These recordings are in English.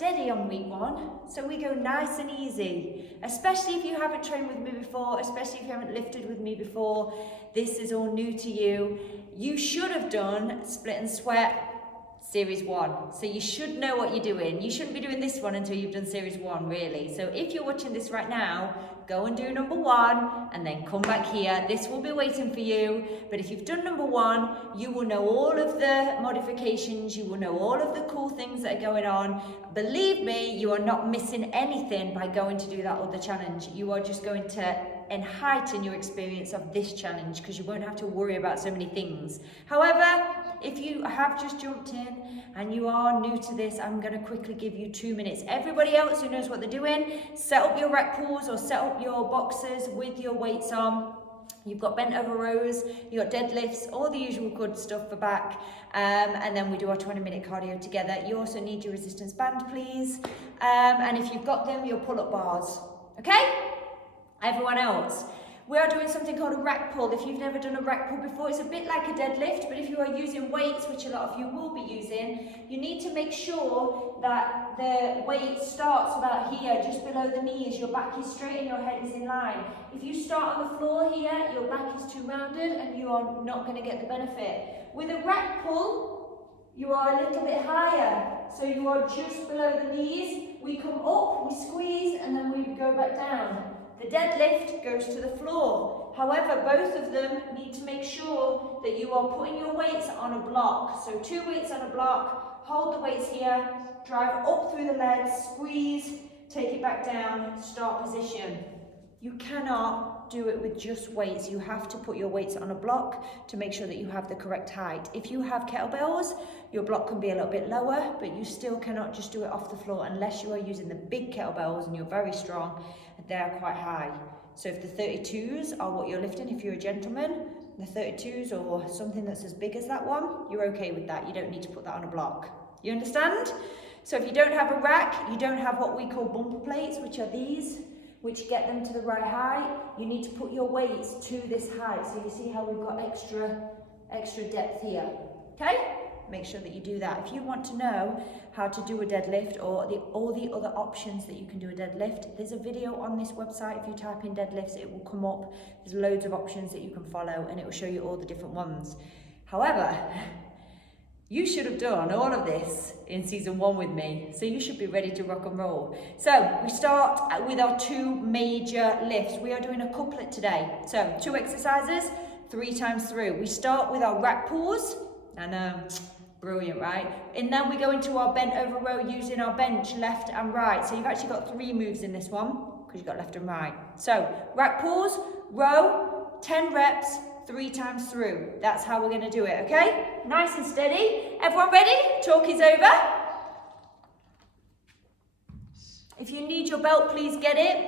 steady on week 1, so we go nice and easy, especially if you haven't trained with me before, especially if you haven't lifted with me before. This is all new to you. You should have done split and sweat series 1, so you should know what you're doing. You shouldn't be doing this one until you've done series 1, really. So if you're watching this right now, go and do number 1 and then come back here. This will be waiting for you. But if you've done number 1, you will know all of the modifications, you will know all of the cool things that are going on. Believe me, you are not missing anything by going to do that other challenge. You are just going to heighten your experience of this challenge because you won't have to worry about so many things. However, if you have just jumped in and you are new to this, I'm going to quickly give you 2 minutes. Everybody else who knows what they're doing, set up your rack pulls or set up your boxes with your weights on. You've got Bentover Rows, you've got deadlifts, all the usual good stuff for back, and then we do our 20-minute cardio together. You also need your resistance band, please, and if you've got them, your pull-up bars, okay? Everyone else, we are doing something called a rack pull. If you've never done a rack pull before, it's a bit like a deadlift, but if you are using weights, which a lot of you will be using, you need to make sure that the weight starts about here, just below the knees. Your back is straight and your head is in line. If you start on the floor here, your back is too rounded and you are not going to get the benefit. With a rack pull, you are a little bit higher, so you are just below the knees. We come up, we squeeze, and then we go back down. The deadlift goes to the floor. However, both of them need to make sure that you are putting your weights on a block. So 2 weights on a block, hold the weights here, drive up through the legs, squeeze, take it back down, start position. You cannot do it with just weights. You have to put your weights on a block to make sure that you have the correct height. If you have kettlebells, your block can be a little bit lower, but you still cannot just do it off the floor unless you are using the big kettlebells and you're very strong. They're quite high. So if the 32s are what you're lifting, if you're a gentleman, the 32s or something that's as big as that one, you're okay with that. You don't need to put that on a block. You understand? So if you don't have a rack, you don't have what we call bumper plates, which are these, which get them to the right height, you need to put your weights to this height. So you see how we've got extra depth here, okay? Make sure that you do that. If you want to know how to do a deadlift or all the other options that you can do a deadlift, there's a video on this website. If you type in deadlifts, it will come up. There's loads of options that you can follow and it will show you all the different ones. However, you should have done all of this in season 1 with me, so you should be ready to rock and roll. So we start with our 2 major lifts. We are doing a couplet today. So 2 exercises, 3 times through. We start with our rack pulls. I know, brilliant, right? And then we go into our Bentover Row using our bench left and right. So you've actually got 3 moves in this one because you've got left and right. So rack pulls, row, 10 reps, 3 times through. That's how we're going to do it, okay? Nice and steady. Everyone ready? Talk is over. If you need your belt, please get it.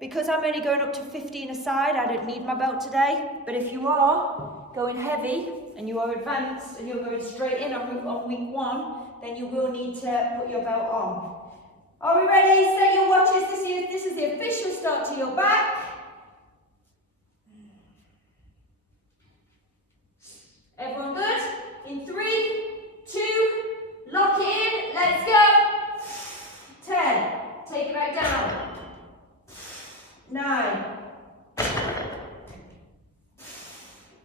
Because I'm only going up to 15 a side, I don't need my belt today. But if you are going heavy and you are advanced and you're going straight in on week 1, then you will need to put your belt on. Are we ready? Set your watches. This is the official start to your back. Everyone good? In 3, 2, lock it in, let's go. 10, take it back down. 9,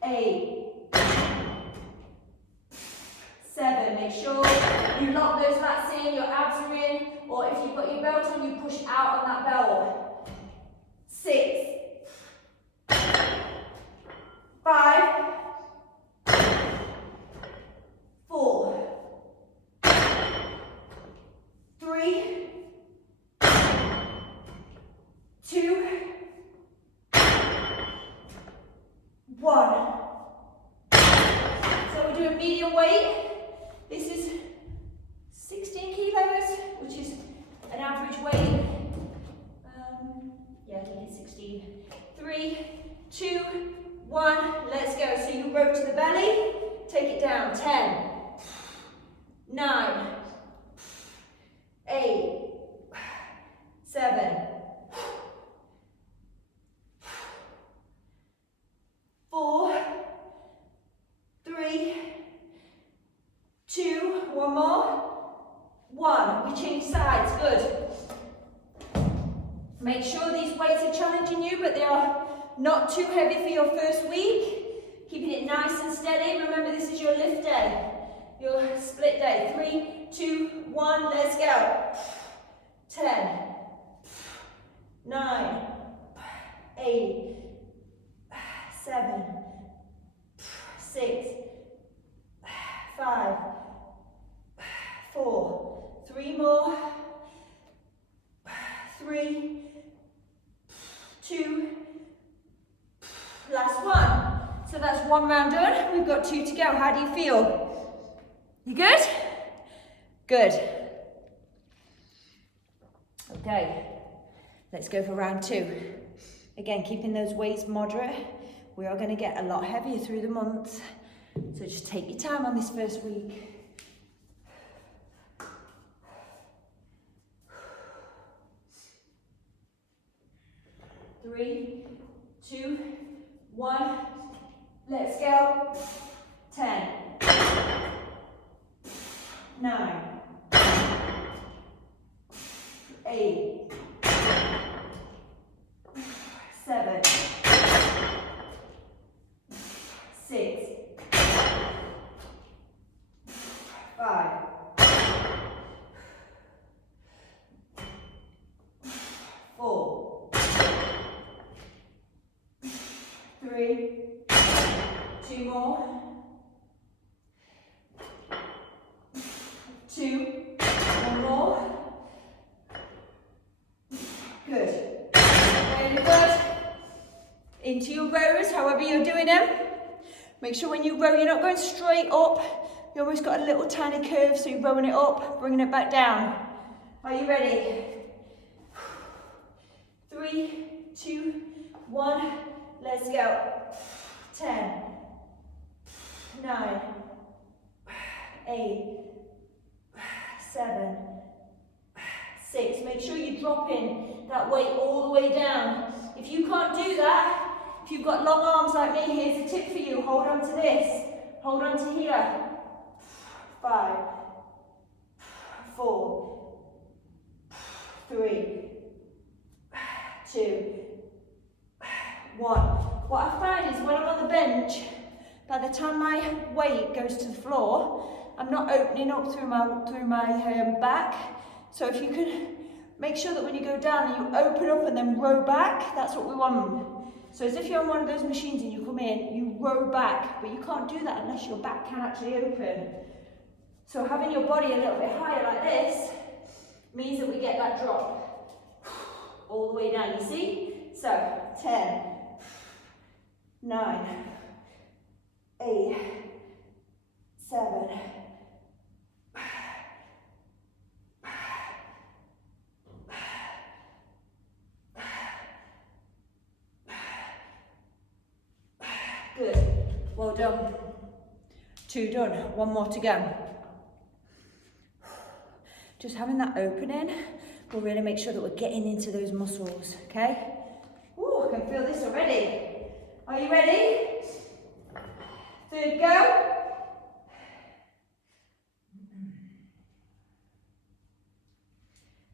8, 7, make sure you lock those lats in, your abs are in, or if you've got your belt on, you push out on that belt. 6, 5, 4, 3, 2, 1. So we're doing medium weight. This is 16 kilos, which is an average weight. Yeah, I think it's 16. 3, 2, 1, let's go. So you row to the belly, take it down. 10, 9, 8, 7, 4, 3, 2, one more, 1. We change sides, good. Make sure these weights are challenging you, but they are not too heavy for your first week. Keeping it nice and steady. Remember, this is your lift day, your split day. 3, 2, 1, let's go. 10, 9, 8, 7, 6, 5, 4, 3 more, 3, 2, last one. So that's 1 round done. We've got 2 to go. How do you feel? You good? Good. Okay, let's go for round 2. Again, keeping those weights moderate. We are going to get a lot heavier through the months. So just take your time on this first week. 3, 2, 1, let's go. 10, 9, 8, 7, 6, 5, 4, 3, 2 more, 2, 1 more, good, very good. Into your rows, however you're doing them. Make sure when you row, you're not going straight up. You almost got a little tiny curve, so you're rowing it up, bringing it back down. Are you ready? 3, 2, 1, let's go. 10, 9, 8, 7, 6. Make sure you're dropping that weight all the way down. If you can't do that, if you've got long arms like me, here's a tip for you. Hold on to this. Hold on to here. 5, 4, 3, 2, 1. What I find is when I'm on the bench, by the time my weight goes to the floor, I'm not opening up through my back. So if you can make sure that when you go down, you open up and then row back, that's what we want. So as if you're on one of those machines and you come in, you row back, but you can't do that unless your back can actually open. So having your body a little bit higher like this means that we get that drop all the way down, you see? So 10, 9, 8, 7, 2 done. 2 done. 1 more to go. Just having that opening will really make sure that we're getting into those muscles, okay? Ooh, I can feel this already. Are you ready? 3rd go.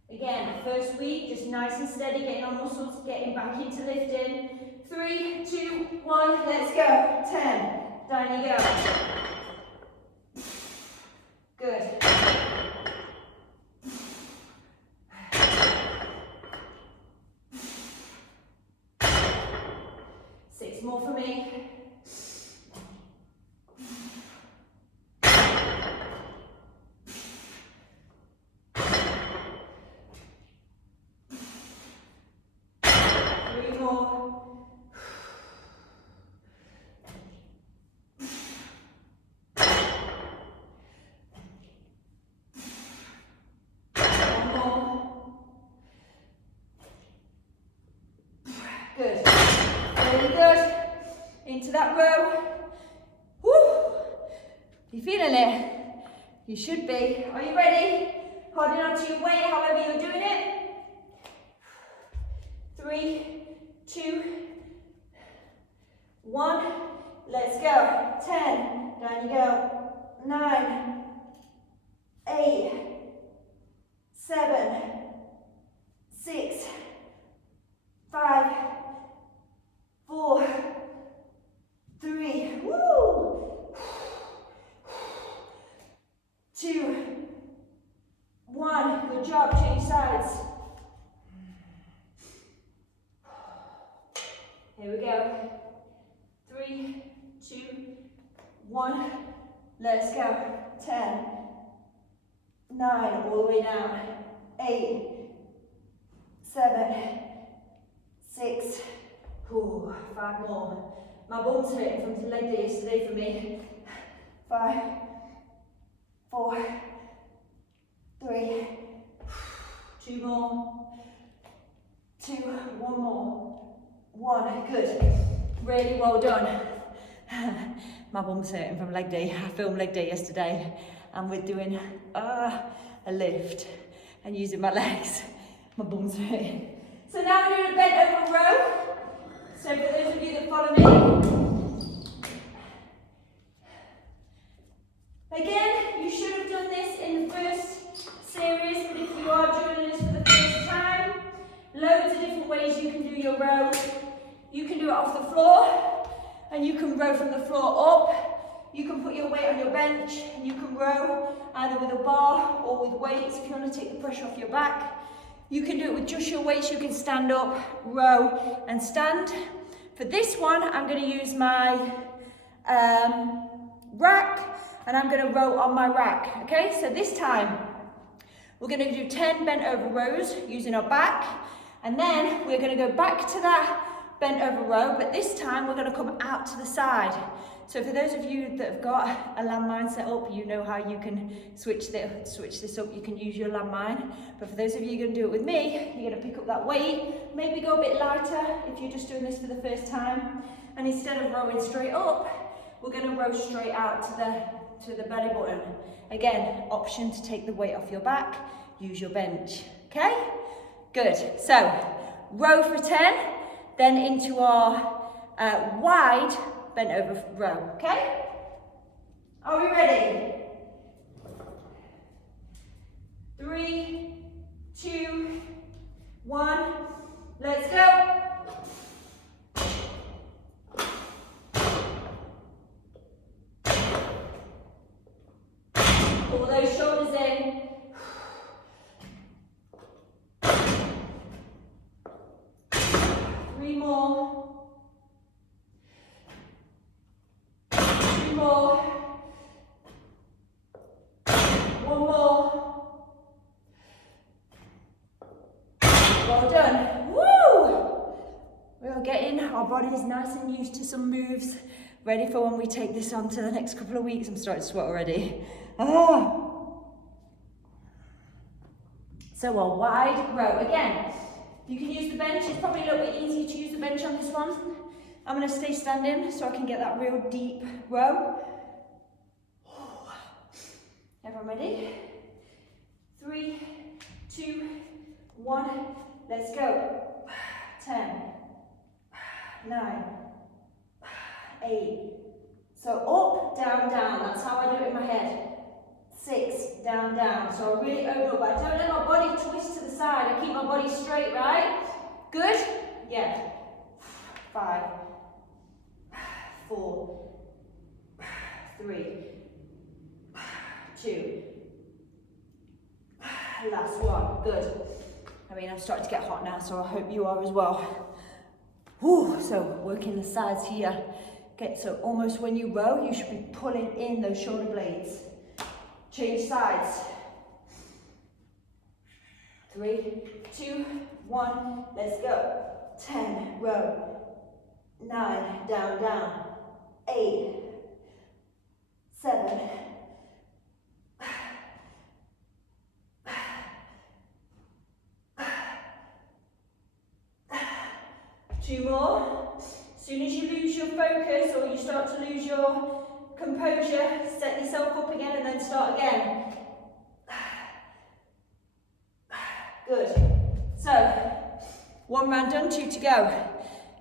Again, first week, just nice and steady, getting on muscles, getting back into lifting. 3, 2, 1, let's go. 10, down you go. Good. 6 more for me. 3 more. 1 more. Good. Very good. Into that row. Woo! You feeling it? You should be. Are you ready? Holding on to your weight, however you're doing it. 3, 2, 1. Let's go. 10. Down you go. 9, 8, 7, 6, 5, 4, 3, woo, 2, 1, good job, change sides. Here we go. 3, 2, 1, let's go. 10, 9, all the way down. 8, 7, 6, 5 more. My bum's hurting from the leg day yesterday for me. 5, 4, 3, 2 more. 2, 1 more. 1, good. Really well done. My bum's hurting from leg day. I filmed leg day yesterday and we're doing a lift and using my legs. My bum's hurting. So now we're doing a bent over row. So for those of you that follow me, again, you should have done this in the first series, but if you are doing this for the first time, loads of different ways you can do your row. You can do it off the floor, and you can row from the floor up. You can put your weight on your bench, and you can row either with a bar or with weights if you want to take the pressure off your back. You can do it with just your weights. You can stand up, row, and stand. For this one, I'm going to use my rack, and I'm going to row on my rack. Okay, so this time, we're going to do 10 bent over rows using our back, and then we're going to go back to that bent over row, but this time we're going to come out to the side. So for those of you that have got a landmine set up, you know how you can switch this up. You can use your landmine. But for those of you who are going to do it with me, you're going to pick up that weight, maybe go a bit lighter if you're just doing this for the first time. And instead of rowing straight up, we're going to row straight out to the belly button. Again, option to take the weight off your back, use your bench. Okay? Good. So row for 10, then into our wide bent over row, okay? Are we ready? 3, 2, 1, let's go. Pull those shoulders in. 3 more. 2 more. 1 more. Well done. Woo! We are getting our bodies nice and used to some moves, ready for when we take this on to the next couple of weeks. I'm starting to sweat already. So a wide row. Again, you can use the bench. It's probably a little bit easier to use the bench on this one. I'm going to stay standing so I can get that real deep row. Everyone ready? 3, 2, 1, let's go. 10, 9, 8. So up, down, down. That's how I do it in my head. 6, down, down. So I really open up. I don't let my body twist to the side. I keep my body straight, right? Good? Yeah. 5, 4, 3, 2. Last one. Good. I mean, I'm starting to get hot now, so I hope you are as well. Whew. So working the sides here. Okay, so almost when you row, you should be pulling in those shoulder blades. Change sides. 3, 2, 1, let's go. 10, row. 9, down, down. 8, 7, 2 more. As soon as you lose your focus or you start to lose your composure, set yourself up again and then start again. Good. So, 1 round done, 2 to go.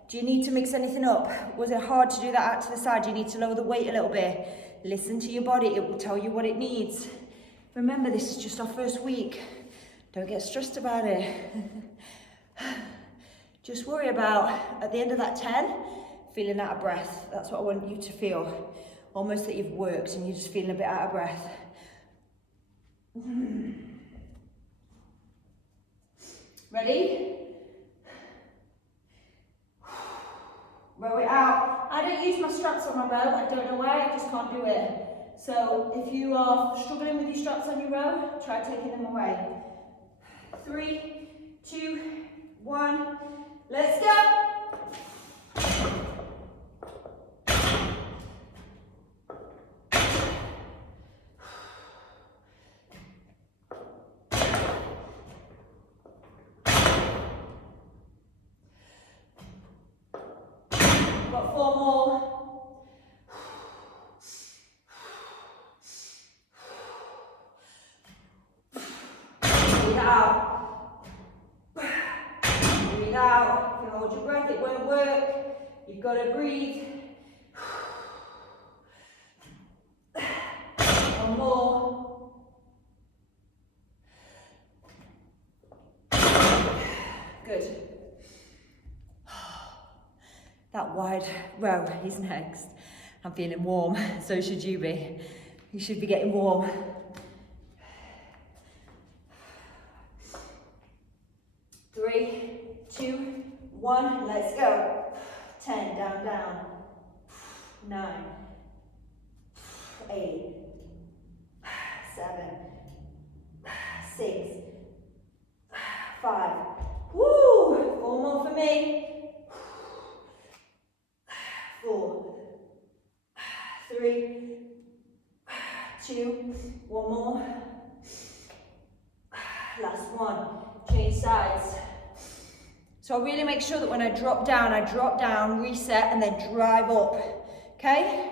Do you need to mix anything up? Was it hard to do that out to the side? Do you need to lower the weight a little bit? Listen to your body, it will tell you what it needs. Remember, this is just our first week. Don't get stressed about it. Just worry about, at the end of that 10, feeling out of breath. That's what I want you to feel. Almost that you've worked and you're just feeling a bit out of breath. Ready? Row it out. I don't use my straps on my row. I don't know why, I just can't do it. So if you are struggling with your straps on your row, try taking them away. 3, 2, 1, let's go. Got 4 more. Breathe out. Breathe out. If you hold your breath, it won't work. You've got to breathe. One more. Good. That wide row is next. I'm feeling warm, so should you be. You should be getting warm. 3, 2, 1, let's go. 10, down, down. 9, 8, 7, 6, 5. Woo! 4 more for me. 4, 3, 2, 1 more. Last one. Change sides. So I really make sure that when I drop down, reset, and then drive up. Okay?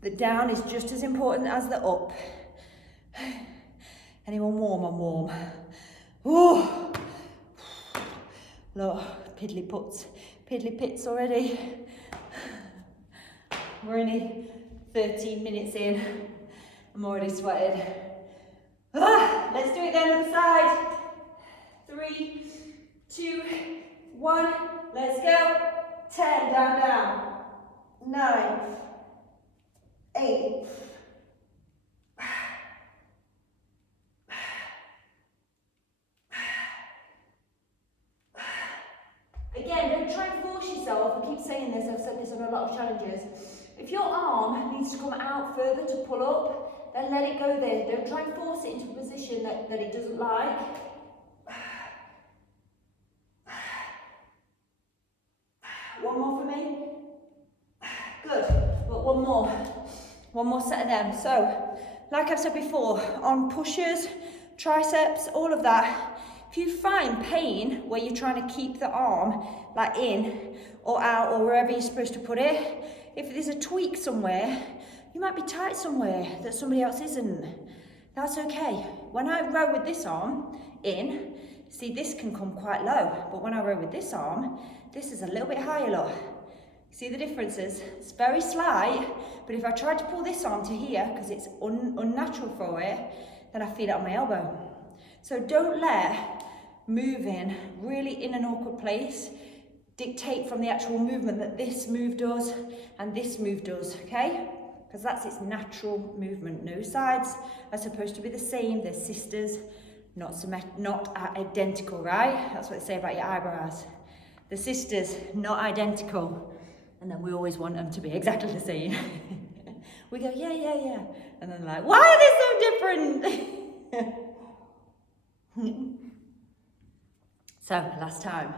The down is just as important as the up. Anyone warm? I'm warm. Ooh. Look, piddly pits already. We're only 13 minutes in. I'm already sweating. Let's do it then on the side. 3, 2, 1, let's go. 10, down, down. 9, 8. Again, don't try and force yourself. I keep saying this, I've said this on a lot of challenges. If your arm needs to come out further to pull up, then let it go there. Don't try and force it into a position that it doesn't like. One more for me. Good. But one more set of them. So, like I've said before, on pushers, triceps, all of that, if you find pain where you're trying to keep the arm like in or out or wherever you're supposed to put it, if there's a tweak somewhere, you might be tight somewhere that somebody else isn't. That's okay. When I row with this arm in, see, this can come quite low, but when I row with this arm, this is a little bit higher, look. See the differences? It's very slight, but if I try to pull this arm to here, because it's unnatural for it, then I feel it on my elbow. So don't let moving really in an awkward place dictate from the actual movement that this move does and this move does, okay? Because that's its natural movement. No sides are supposed to be the same. They're sisters, not identical, right? That's what they say about your eyebrows. The sisters, not identical. And then we always want them to be exactly the same. We go, yeah, yeah, yeah. And then like, why are they so different? So, last time.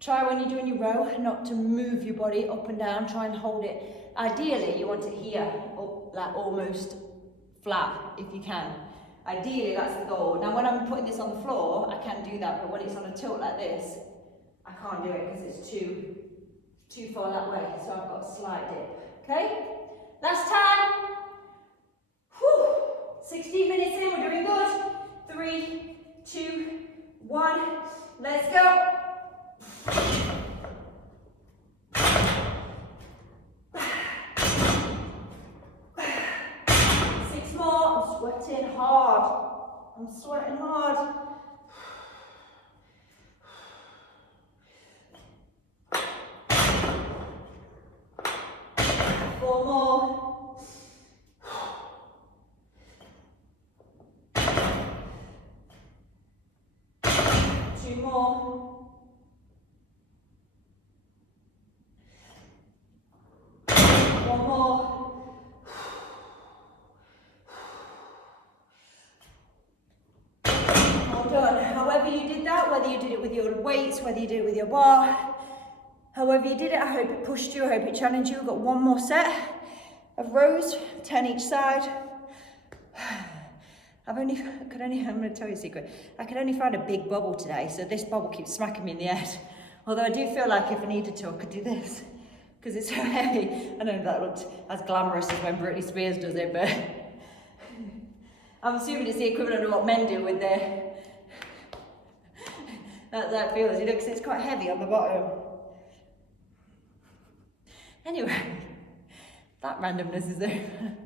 Try when you're doing your row not to move your body up and down. Try and hold it. Ideally, you want it here, up, like almost flat, if you can. Ideally, that's the goal. Now, when I'm putting this on the floor, I can do that, but when it's on a tilt like this, I can't do it because it's too far that way. So I've got a slight dip. Okay? Last time. Whew. 16 minutes in, we're doing good. 3, 2, 1. Let's go. Sweating hard. I'm sweating hard. whether you did it with your weights, whether you did it with your bar, however you did it, I hope it pushed you, I hope it challenged you. We've got one more set of rows, 10 each side. I'm going to tell you a secret. I could only find a big bubble today, so this bubble keeps smacking me in the head. Although I do feel like if I needed to, I could do this, because it's so heavy. I know that looked as glamorous as when Britney Spears does it, but I'm assuming it's the equivalent of what men do with their, that feels, you know, because it's quite heavy on the bottom. Anyway, that randomness is over.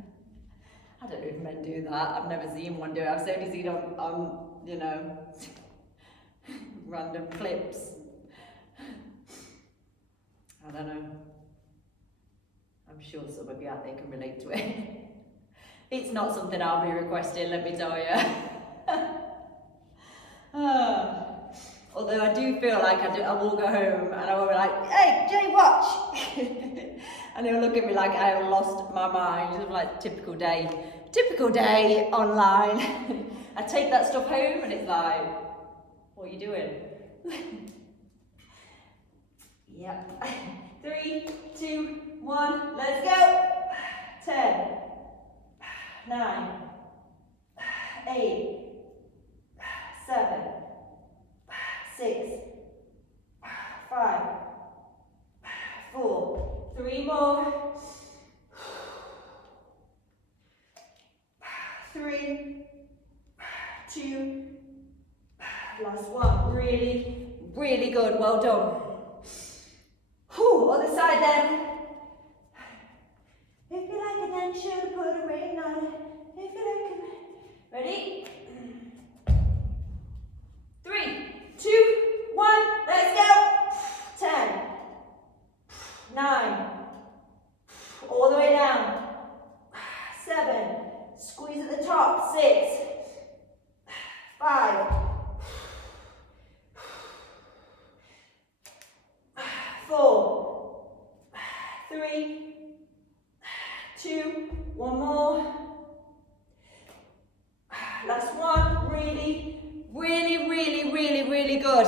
I don't know if men do that. I've never seen one do it. I've only seen on you know, random clips. I don't know. I'm sure some of you out there can relate to it. It's not something I'll be requesting, let me tell you. Although I do feel like I will go home and I will be like, hey, Jay, watch! And he'll look at me like I have lost my mind. It's like typical day online. I take that stuff home and it's like, what are you doing? Yep. 3, 2, 1, let's go. 10, 9, 8, 7, 6, 5, 4, 3 more. 3, 2, last one. Really, really good. Well done. Whew, other side then. If you like it, then should put a ring on it. If you like it. Ready? 3, 2, 1, let's go. 10, 9, all the way down. 7, squeeze at the top. 6, 5, 4, 3, 2, one more. Last one. Really, really, really, really, really good.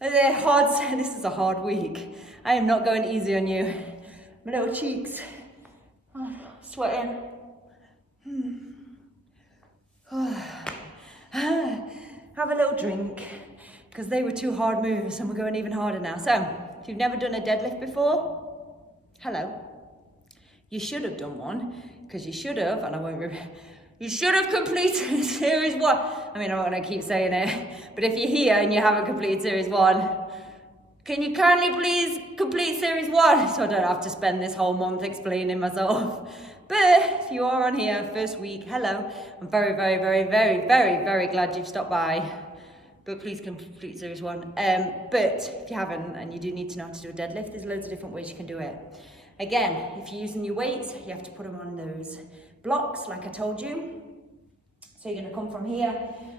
The odds. This is a hard week. I am not going easy on you. My little cheeks. Oh, sweating. Have a little drink, because they were 2 hard moves and we're going even harder now. So, if you've never done a deadlift before, hello. You should have done one, because you should have, and I won't repeat, you should have completed series 1. I mean, I'm not going to keep saying it, but if you're here and you haven't completed series 1, can you kindly please complete series 1? So I don't have to spend this whole month explaining myself. But if you are on here, first week, hello. I'm very, very, very, very, very, very glad you've stopped by. But please complete series 1. But if you haven't, and you do need to know how to do a deadlift, there's loads of different ways you can do it. Again, if you're using your weights, you have to put them on those blocks, like I told you. So you're gonna come from here,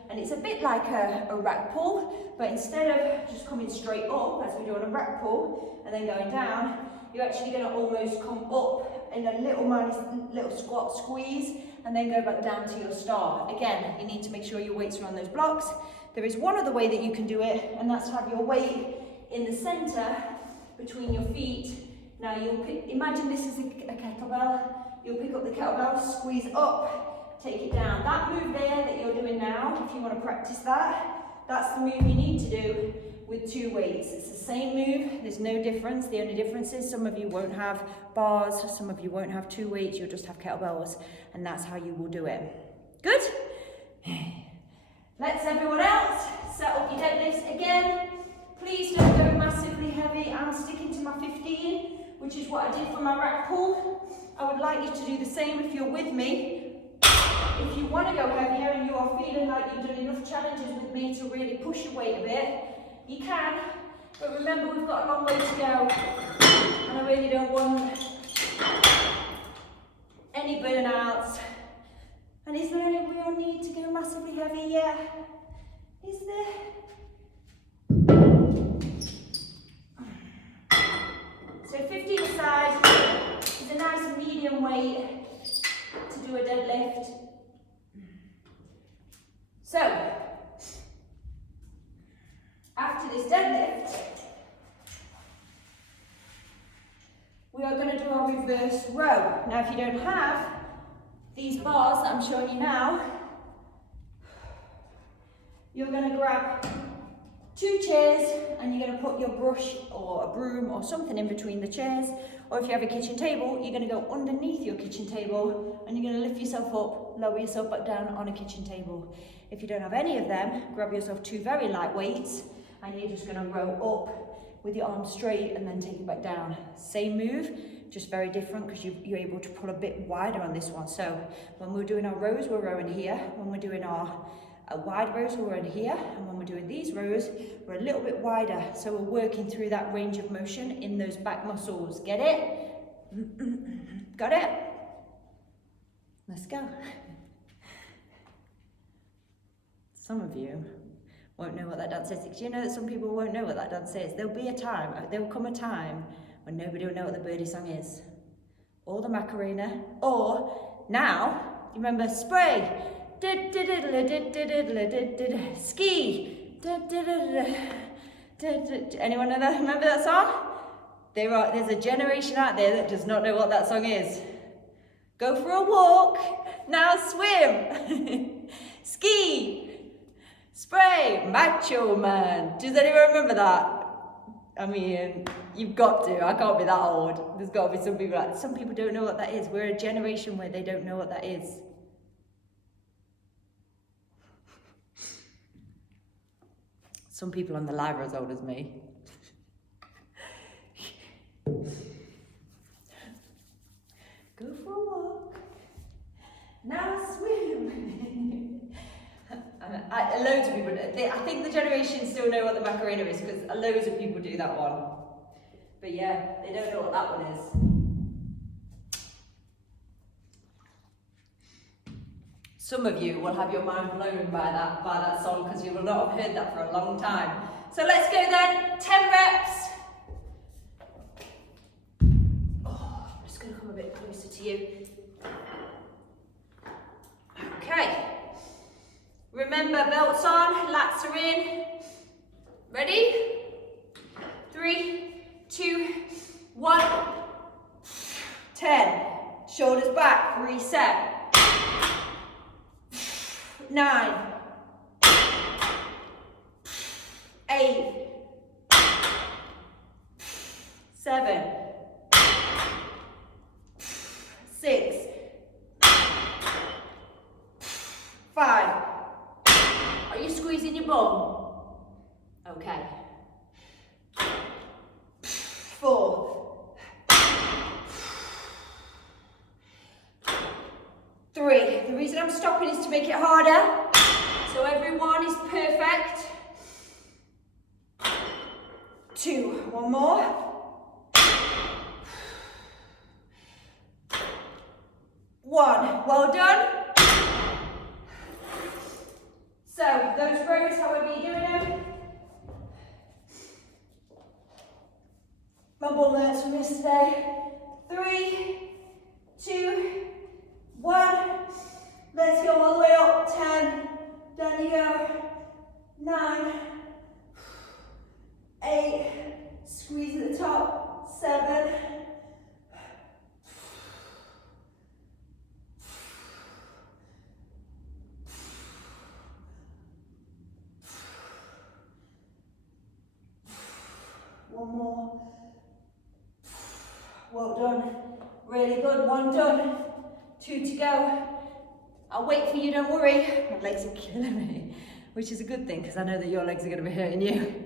and it's a bit like a rack pull, but instead of just coming straight up, as we do on a rack pull, and then going down, you're actually gonna almost come up in a little squat squeeze, and then go back down to your start. Again, you need to make sure your weights are on those blocks. There is one other way that you can do it, and that's to have your weight in the center between your feet. Now imagine this is a kettlebell. You'll pick up the kettlebell, squeeze up, take it down. That move there that you're doing now, if you want to practice that, that's the move you need to do with 2 weights. It's the same move, there's no difference. The only difference is some of you won't have bars, some of you won't have 2 weights, you'll just have kettlebells, and that's how you will do it. Good? Let's everyone else set up your deadlifts again. Please don't go massively heavy. I'm sticking to my 15, which is what I did for my rack pull. I would like you to do the same if you're with me. If you want to go heavier and you are feeling like you've done enough challenges with me to really push your weight a bit, you can. But remember, we've got a long way to go, and I really don't want any burnouts. And is there any real need to go massively heavy? Yeah. Is there? So 15 aside is a nice medium weight to do a deadlift. So, this deadlift, we are going to do our reverse row. Now, if you don't have these bars that I'm showing you now, you're going to grab 2 chairs and you're going to put your brush or a broom or something in between the chairs, or if you have a kitchen table, you're going to go underneath your kitchen table and you're going to lift yourself up, lower yourself back down on a kitchen table. If you don't have any of them, grab yourself 2 very light weights and you're just going to row up with your arms straight and then take it back down. Same move, just very different because you're able to pull a bit wider on this one. So when we're doing our rows, we're rowing here. When we're doing our wide rows, we're rowing here. And when we're doing these rows, we're a little bit wider. So we're working through that range of motion in those back muscles. Get it? Got it? Let's go. Some of you won't know what that dance is. Do you know that some people won't know what that dance is? There will come a time when nobody will know what the birdie song is, or the Macarena, or now, you remember Spray, Ski, anyone know that? Remember that song? There's a generation out there that does not know what that song is. Go for a walk, now swim, ski, spray, macho man. Does anyone remember that? I mean, you've got to. I can't be that old. There's got to be some people like, some people don't know what that is. We're a generation where they don't know what that is. Some people on the live are as old as me. Go for a walk. Now swim. Loads of people, I think the generation still know what the Macarena is because loads of people do that one. But yeah, they don't know what that one is. Some of you will have your mind blown by that song because you will not have heard that for a long time. So let's go then, 10 reps. Oh, I'm just going to come a bit closer to you. Okay. Remember, belts on, lats are in. Ready? 3, 2, 1. 10. Shoulders back, reset. 9. 8. 7. 6. 5. Are you squeezing your bum? Okay. 4. 3. The reason I'm stopping is to make it harder. So everyone is perfect. 2. One more. 1. Well done. So, those rows, however you're doing them. My ball hurts from yesterday. 3, 2, 1. Let's go all the way up. 10. Down you go. 9. 8. Squeeze at the top. 7. 1 more. Well done. Really good. 1 done. 2 to go. I'll wait for you, don't worry. My legs are killing me, which is a good thing because I know that your legs are going to be hurting you.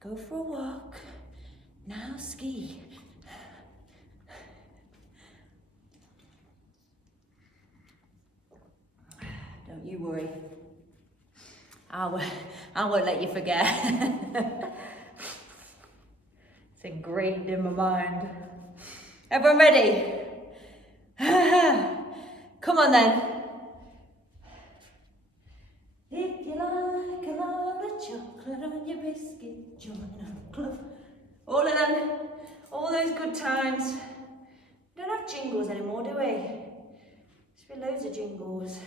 Go for a walk. Now ski. Don't you worry. I won't let you forget. It's ingrained in my mind. Everyone ready? Come on then. If you like a lot of chocolate on your biscuit, join our club. All of them, all those good times. We don't have jingles anymore, do we? There's been loads of jingles.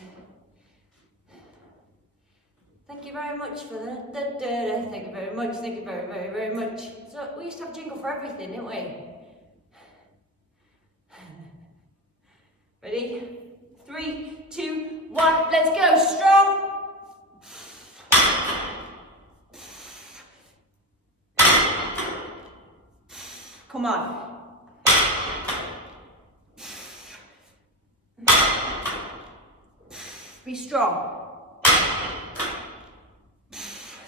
Thank you very much for the thank you very much, thank you very, very, very much. So we used to have jingle for everything, didn't we? Ready? 3, 2, 1, let's go, strong. Come on. Be strong.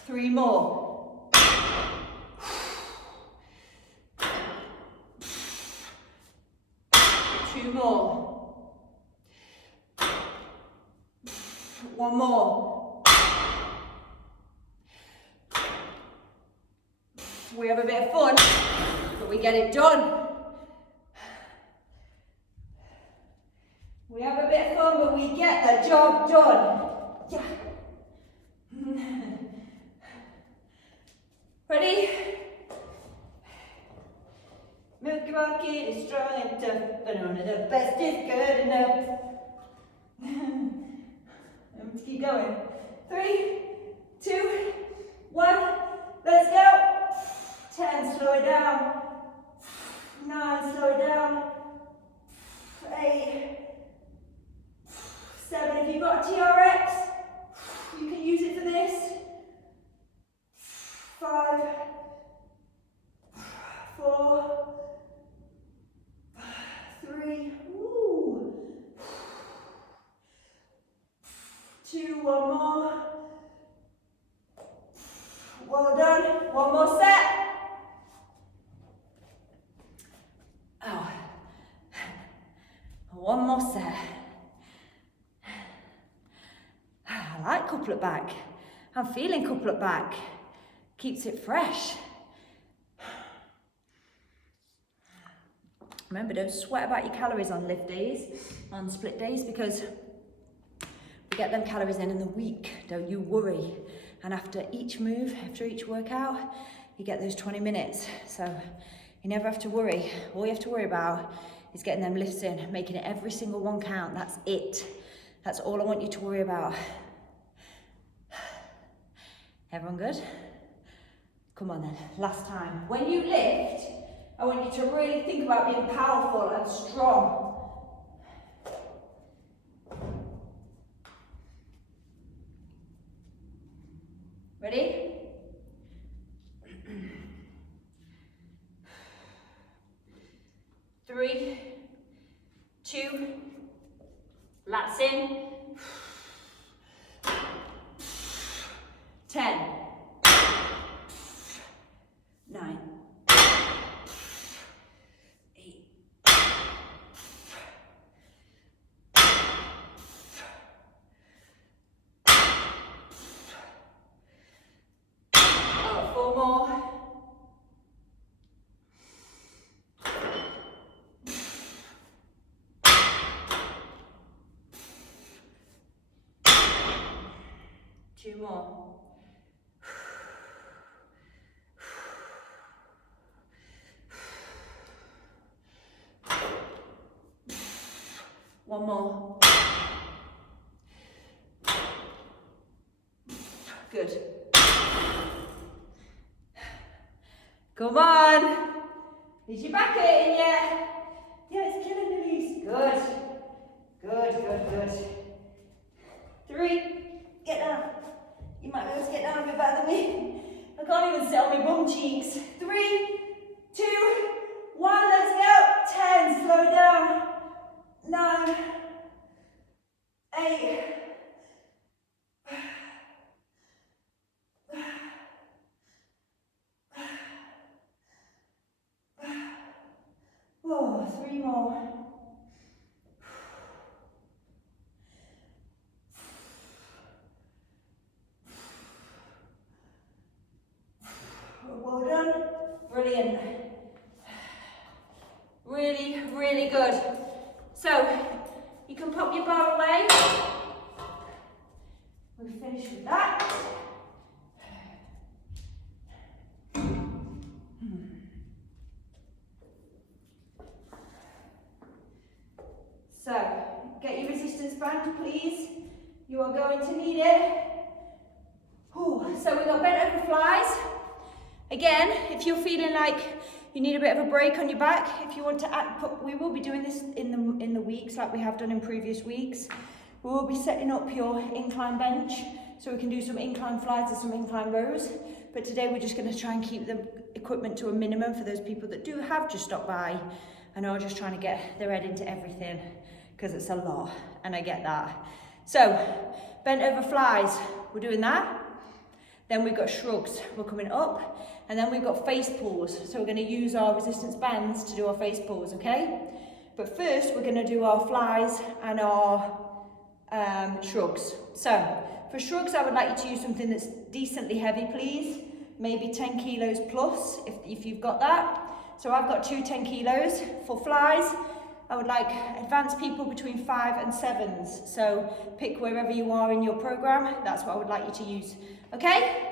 3 more. 2 more. 1 more. We have a bit of fun, but we get it done. We have a bit of fun, but we get the job done. Yeah. Ready? Milky Rocket is strong and tough, but only the best is good enough. Let's keep going. 3, 2, 1, let's go. 10, slow it down. 9, slow it down. 8, 7, if you've got a TRX, you can use it for this. 5, 4, 3, 2, 1 more. Well done. 1 more set. Oh. 1 more set. I like couplet back. I'm feeling couplet back. Keeps it fresh. Remember, don't sweat about your calories on lift days, on split days, because we get them calories in the week. Don't you worry. And after each move, after each workout, you get those 20 minutes. So you never have to worry. All you have to worry about is getting them lifts in, making it every single one count. That's it. That's all I want you to worry about. Everyone good? Come on then, last time. When you lift, I want you to really think about being powerful and strong. Ready? Three, 2, lats in. 10, 9, 8, 4 more. 2 more. 1 more. Good. Come on. Is your back hurting yet? Yeah, it's killing the knees. Good. Good, good, good. 3. Get down. You might be able to get down a bit better than me. I can't even sit on my bum cheeks. 3, 2, 1, let's go. 10, slow it down. 9, 8, 3 more. 'Well done. Brilliant. Really, really good. So, you can pop your bar away. We'll finish with that. So, get your resistance band, please. You are going to need it. flies. Again, if you're feeling like you need a bit of a break on your back, if you want to we will be doing this in the weeks like we have done in previous weeks. We will be setting up your incline bench so we can do some incline flies and some incline rows. But today we're just going to try and keep the equipment to a minimum for those people that do have just stopped by and are just trying to get their head into everything, because it's a lot, and I get that. So, bent over flies, we're doing that. Then we've got shrugs, we're coming up. And then we've got face pulls. So we're going to use our resistance bands to do our face pulls, okay? But first we're going to do our flies and our shrugs. So for shrugs, I would like you to use something that's decently heavy, please. Maybe 10 kilos plus, if you've got that. So I've got 10 kilos. For flies, I would like advanced people between 5 and 7s. So pick wherever you are in your program. That's what I would like you to use, okay?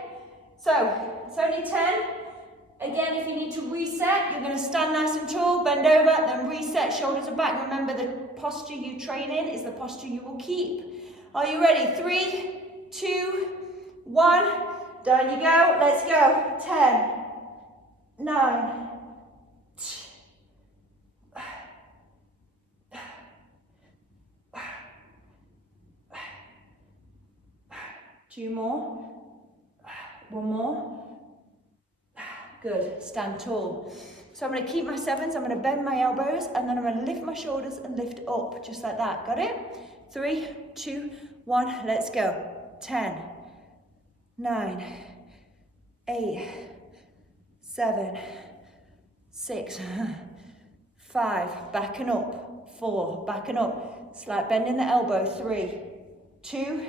So, it's only 10. Again, if you need to reset, you're going to stand nice and tall, bend over, then reset, shoulders are back. Remember, the posture you train in is the posture you will keep. Are you ready? 3, 2, 1. Down you go. Let's go. 10, 9, 2 more. 1 more. Good, stand tall. So I'm going to keep my 7s, I'm going to bend my elbows, and then I'm going to lift my shoulders and lift up, just like that. Got it? 3, 2, 1, let's go. 10, 9, 8, 7, 6, 5, backing up, 4, backing up, slight bend in the elbow, 3, 2,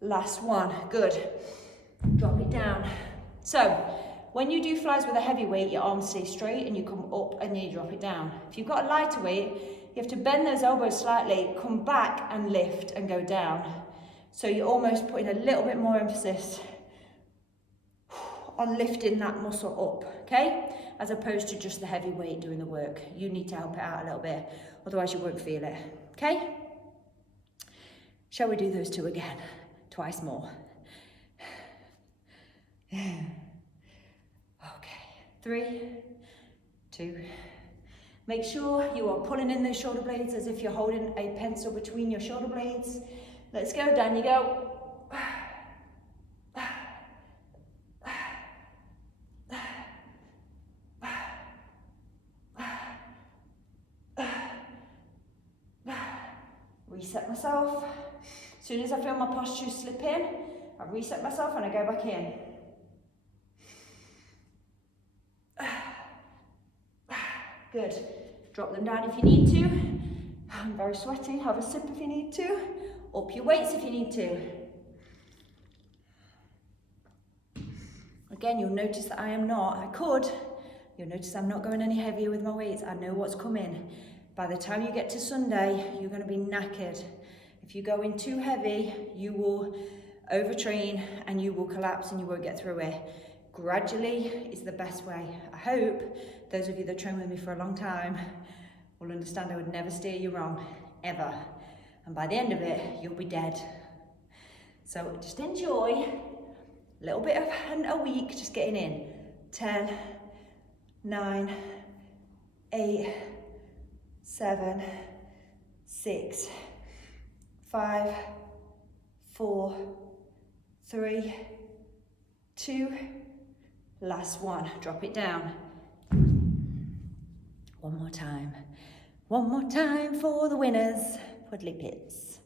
last 1, good. Drop it down. So, when you do flies with a heavy weight, your arms stay straight and you come up and then you drop it down. If you've got a lighter weight, you have to bend those elbows slightly, come back and lift and go down. So you're almost putting a little bit more emphasis on lifting that muscle up, okay? As opposed to just the heavy weight doing the work. You need to help it out a little bit, otherwise you won't feel it, okay? Shall we do those 2 again? Twice more. Okay, 3, 2. Make sure you are pulling in those shoulder blades as if you're holding a pencil between your shoulder blades. Let's go, down you go. Reset myself. As soon as I feel my posture slip in, I reset myself and I go back in. Good. Drop them down if you need to. I'm very sweaty. Have a sip if you need to. Up your weights if you need to. Again, you'll notice that you'll notice I'm not going any heavier with my weights. I know what's coming. By the time you get to Sunday, you're going to be knackered. If you go in too heavy, you will overtrain and you will collapse and you won't get through it. Gradually is the best way. I hope those of you that train with me for a long time will understand I would never steer you wrong, ever. And by the end of it, you'll be dead. So just enjoy a little bit of a week, just getting in. 10, 9, 8, 7, 6, 5, 4, 3, 2, last 1. Drop it down. One more time. One more time for the winners. Puddly pits.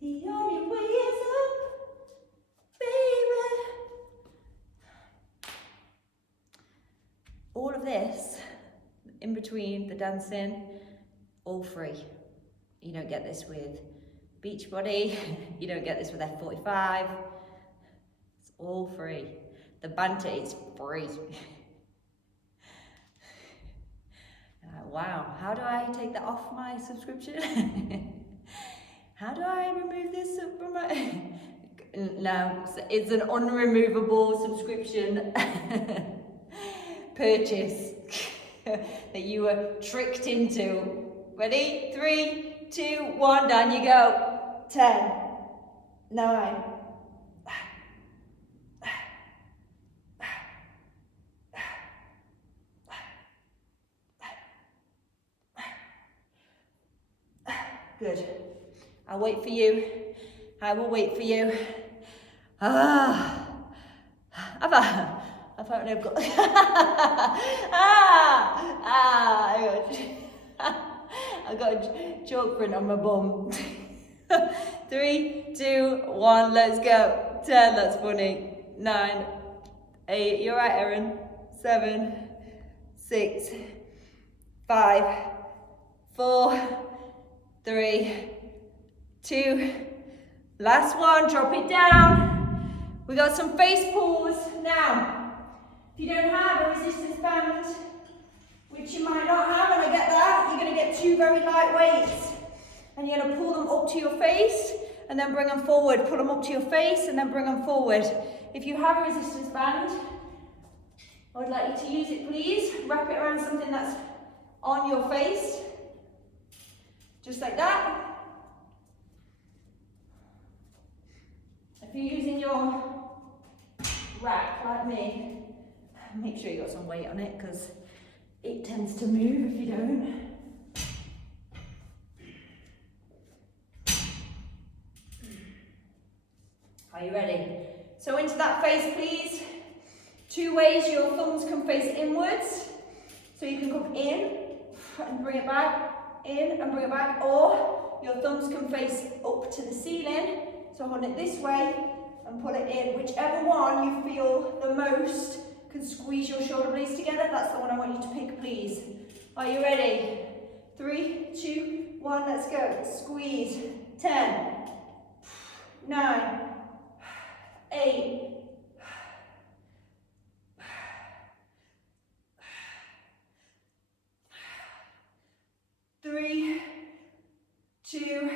The only way is up, baby. All of this, in between the dancing, all free. You don't get this with Beachbody. You don't get this with F45. It's all free. The banter is free. Wow, how do I take that off my subscription? How do I remove this from my... No, it's an unremovable subscription purchase that you were tricked into. Ready? 3, 2, 1, down you go. 10, 9, Good. I'll wait for you. I will wait for you. Apparently I've got I got a chalk print on my bum. 3, 2, 1, let's go. 10, that's funny. 9, 8, you're right, Erin. 7, 6, 5, 4, 3, 2, last one, drop it down. We got some face pulls. Now, if you don't have a resistance band, which you might not have, and I get that, you're going to get 2 very light weights. And you're going to pull them up to your face, and then bring them forward. Pull them up to your face, and then bring them forward. If you have a resistance band, I would like you to use it, please. Wrap it around something that's on your face. Just like that. If you're using your rack like me, make sure you got some weight on it because it tends to move if you don't. Are you ready? So into that face, please. 2 ways your thumbs can face inwards. So you can come in and bring it back, in and bring it back, or your thumbs can face up to the ceiling. So hold it this way and pull it in. Whichever one you feel the most can squeeze your shoulder blades together. That's the one I want you to pick, please. Are you ready? 3, 2, 1, let's go. Squeeze. 10, 9, 8, 3, 2,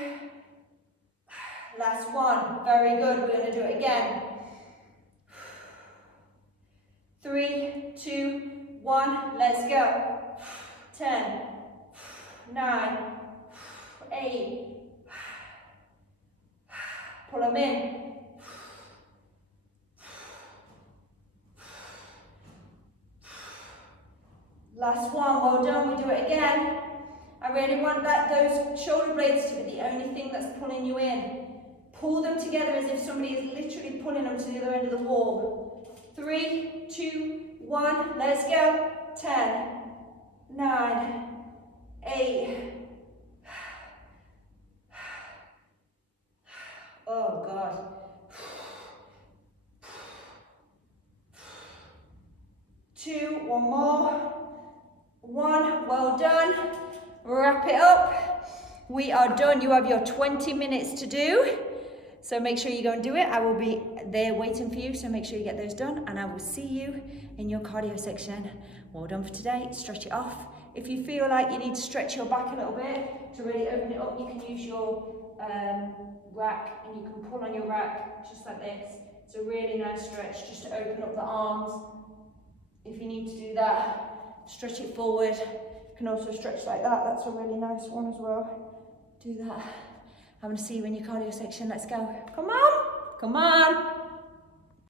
last one. Very good. We're going to do it again. 3, 2, 1, let's go. 10, 9, 8, pull them in. Last one, well done, we do it again. I really want those shoulder blades to be the only thing that's pulling you in. Pull them together as if somebody is literally pulling them to the other end of the wall. 3, 2, 1, let's go. 10, 9, 8. Oh God. 2, one more. 1, well done. Wrap it up. We are done. You have your 20 minutes to do. So make sure you go and do it. I will be there waiting for you. So make sure you get those done. And I will see you in your cardio section. Well done for today. Stretch it off. If you feel like you need to stretch your back a little bit to really open it up, you can use your rack. And you can pull on your rack just like this. It's a really nice stretch just to open up the arms. If you need to do that. Stretch it forward. You can also stretch like that. That's a really nice one as well. Do that. I'm going to see you in your cardio section. Let's go. Come on. Come on.